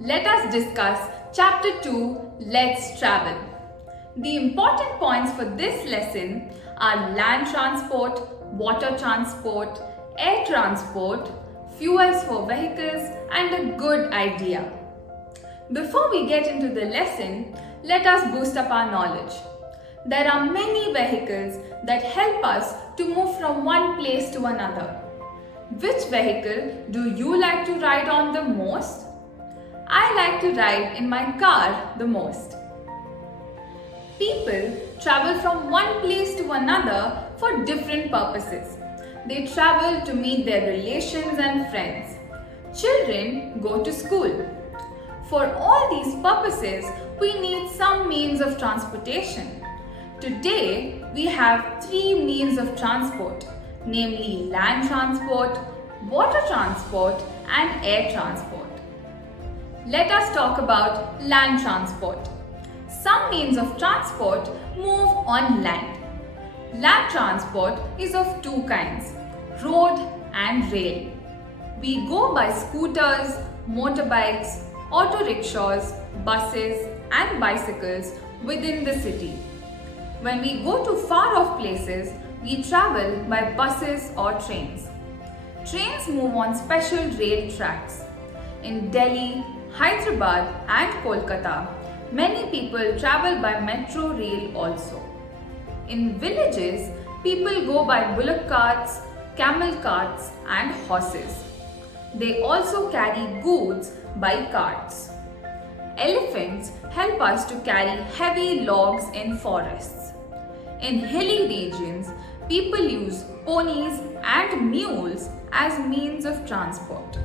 Let us discuss Chapter 2, Let's Travel. The important points for this lesson are land transport, water transport, air transport, fuels for vehicles, and a good idea. Before we get into the lesson, let us boost up our knowledge. There are many vehicles that help us to move from one place to another. Which vehicle do you like to ride on the most? I like to ride in my car the most. People travel from one place to another for different purposes. They travel to meet their relations and friends. Children go to school. For all these purposes, we need some means of transportation. Today, we have three means of transport, namely land transport, water transport, and air transport. Let us talk about land transport. Some means of transport move on land. Land transport is of two kinds, road and rail. We go by scooters, motorbikes, auto rickshaws, buses, and bicycles within the city. When we go to far off places, we travel by buses or trains. Trains move on special rail tracks. In Delhi, Hyderabad, and Kolkata, many people travel by metro rail also. In villages, people go by bullock carts, camel carts, and horses. They also carry goods by carts. Elephants help us to carry heavy logs in forests. In hilly regions, people use ponies and mules as means of transport.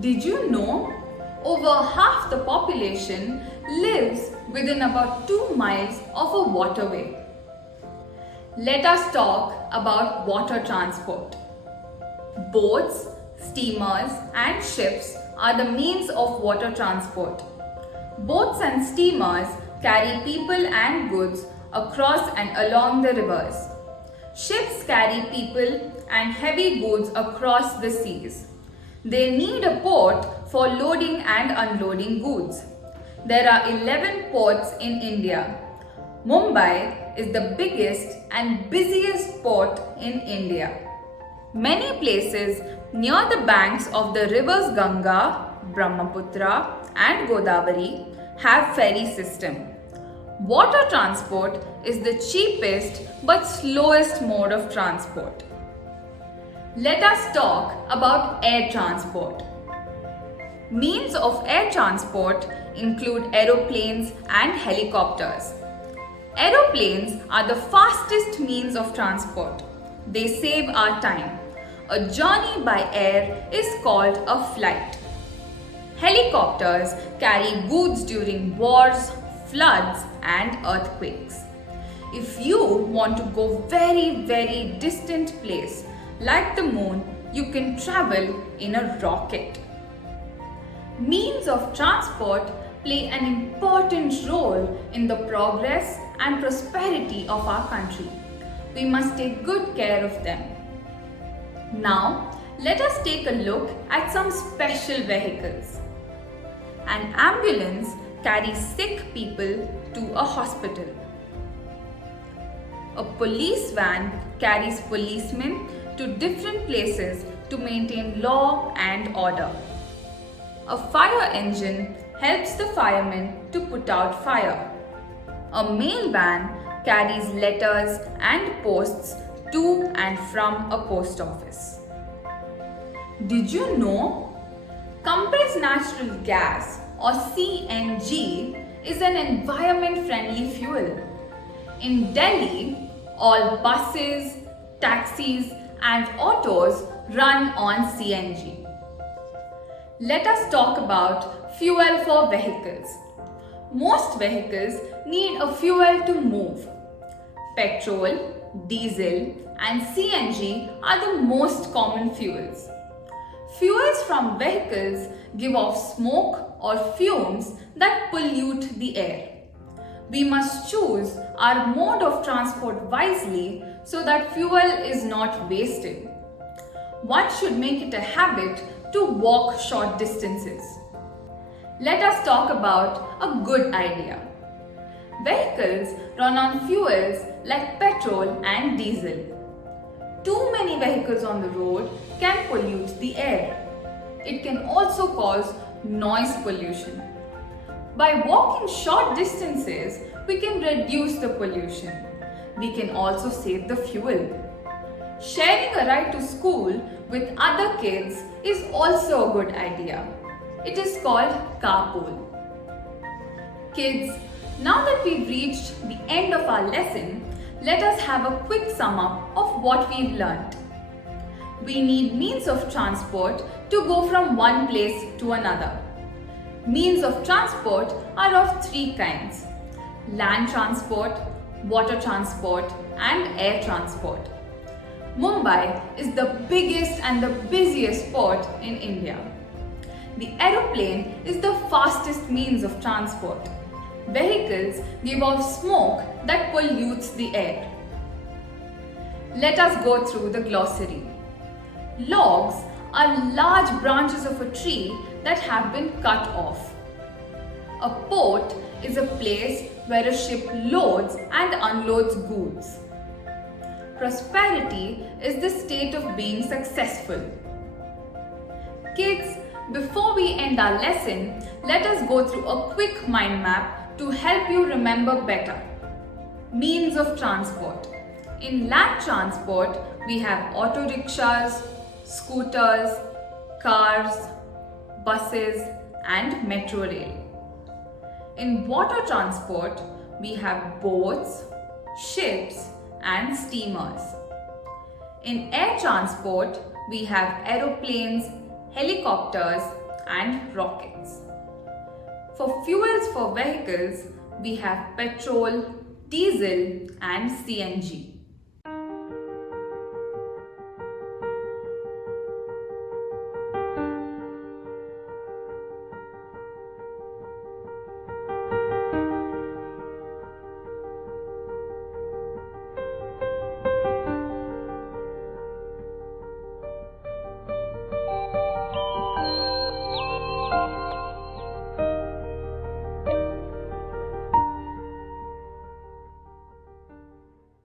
Did you know over half the population lives within about 2 miles of a waterway? Let us talk about water transport. Boats, steamers, and ships are the means of water transport. Boats and steamers carry people and goods across and along the rivers. Ships carry people and heavy goods across the seas. They need a port for loading and unloading goods. There are 11 ports in India. Mumbai is the biggest and busiest port in India. Many places near the banks of the rivers Ganga, Brahmaputra, and Godavari have ferry system. Water transport is the cheapest but slowest mode of transport. Let us talk about air transport. Means of air transport include aeroplanes and helicopters. Aeroplanes are the fastest means of transport. They save our time. A journey by air is called a flight. Helicopters carry goods during wars, floods, and earthquakes. If you want to go very distant place like the moon, you can travel in a rocket. Means of transport play an important role in the progress and prosperity of our country. We must take good care of them. Now, let us take a look at some special vehicles. An ambulance carries sick people to a hospital. A police van carries policemen to different places to maintain law and order. A fire engine helps the firemen to put out fire. A mail van carries letters and posts to and from a post office. Did you know? Compressed natural gas or CNG is an environment-friendly fuel. In Delhi, all buses, taxis, and autos run on CNG. Let us talk about fuel for vehicles. Most vehicles need a fuel to move. Petrol, diesel, and CNG are the most common fuels. Fuels from vehicles give off smoke or fumes that pollute the air. We must choose our mode of transport wisely so that fuel is not wasted. One should make it a habit to walk short distances. Let us talk about a good idea. Vehicles run on fuels like petrol and diesel. Too many vehicles on the road can pollute the air. It can also cause noise pollution. By walking short distances, we can reduce the pollution. We can also save the fuel. Sharing a ride to school with other kids is also a good idea. It is called carpool. Kids, now that we've reached the end of our lesson, let us have a quick sum up of what we've learnt. We need means of transport to go from one place to another. Means of transport are of three kinds: land transport, water transport, and air transport. Mumbai is the biggest and the busiest port in India. The aeroplane is the fastest means of transport. Vehicles give off smoke that pollutes the air. Let us go through the glossary. Logs are large branches of a tree that have been cut off. A port is a place where a ship loads and unloads goods. Prosperity is the state of being successful. Kids, before we end our lesson, let us go through a quick mind map to help you remember better. Means of transport. In land transport, we have auto rickshaws, scooters, cars, buses, and metro rail. In water transport, we have boats, ships, and steamers. In air transport, we have aeroplanes, helicopters, and rockets. For fuels for vehicles, we have petrol, diesel, and CNG.